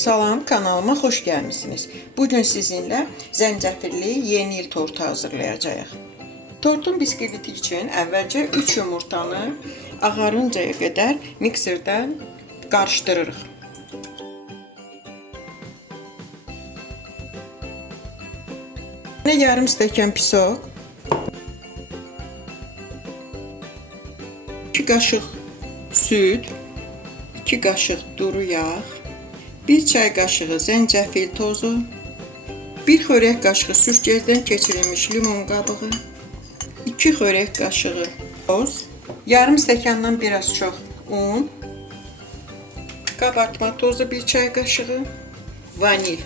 Salam, kanalıma xoş gəlmisiniz. Bugün sizinlə zəncəfilli yeni il tortu hazırlayacağıq. Tortun biskviti üçün əvvəlcə 3 yumurtanı ağarıncaya qədər mikserdən qarışdırırıq. Yarım stəkan pisok, 2 qaşıq süd, 2 qaşıq duru yağ, 1 çay qaşığı zəncəfil tozu, 1 xörək qaşığı sürkəcdən keçirilmiş limon qabığı, 2 xörək qaşığı toz, yarım stəkandan biraz çox un, qabartma tozu 1 çay qaşığı, vanil.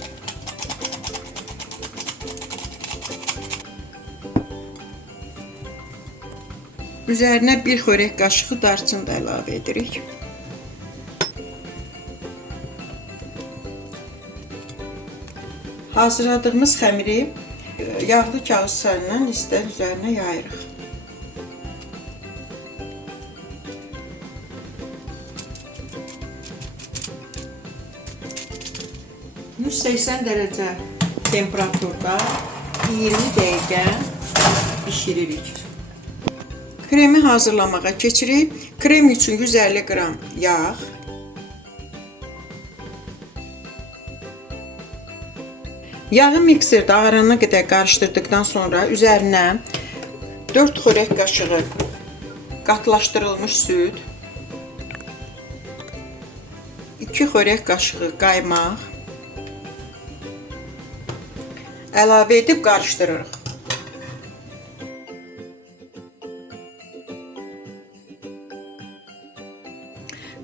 Üzərinə 1 xörək qaşığı darçın da əlavə edirik. Hazırladığımız xəmiri yağlı kağız sarından istər üzərinə yayırıq. %180 dərəcə temperaturda 20 dəqiqə bişiririk. Kremi hazırlamağa keçirik. Krem üçün 150 qram yağ, yağı mikserdə ağarana qədər qarışdırdıqdan sonra üzərinə 4 xörək qaşığı qatlaşdırılmış süd, 2 xörək qaşığı qaymaq əlavə edib qarışdırırıq.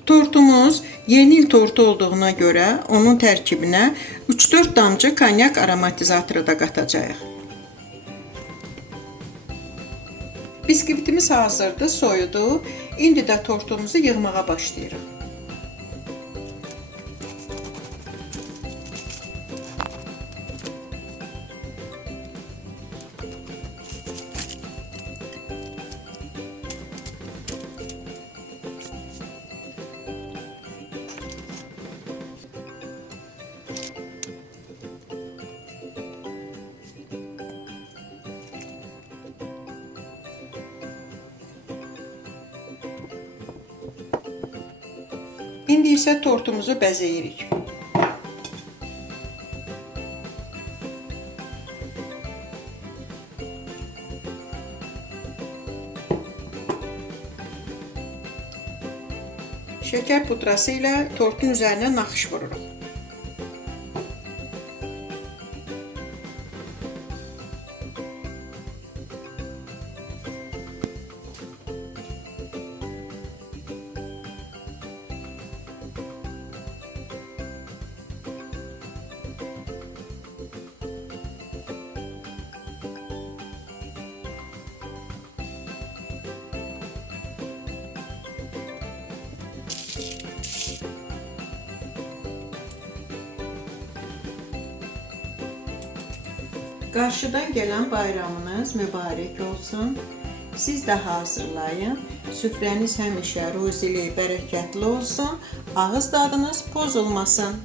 Tortumuz yeni il tortu olduğuna görə onun tərkibinə 3-4 damcı konyak aromatizatoru da qatacağıq. Biskvitimiz hazırdır, soyudu. İndi də tortumuzu yığmağa başlayırıq. İndi isə tortumuzu bəzəyirik. Şəkər pudrası ilə tortun üzərinə naxış vururuq. Qarşıdan gələn bayramınız mübarək olsun. Siz də hazırlayın. Süfrəniz həmişə ruzili, bərəkətli olsun. Ağız dadınız pozulmasın.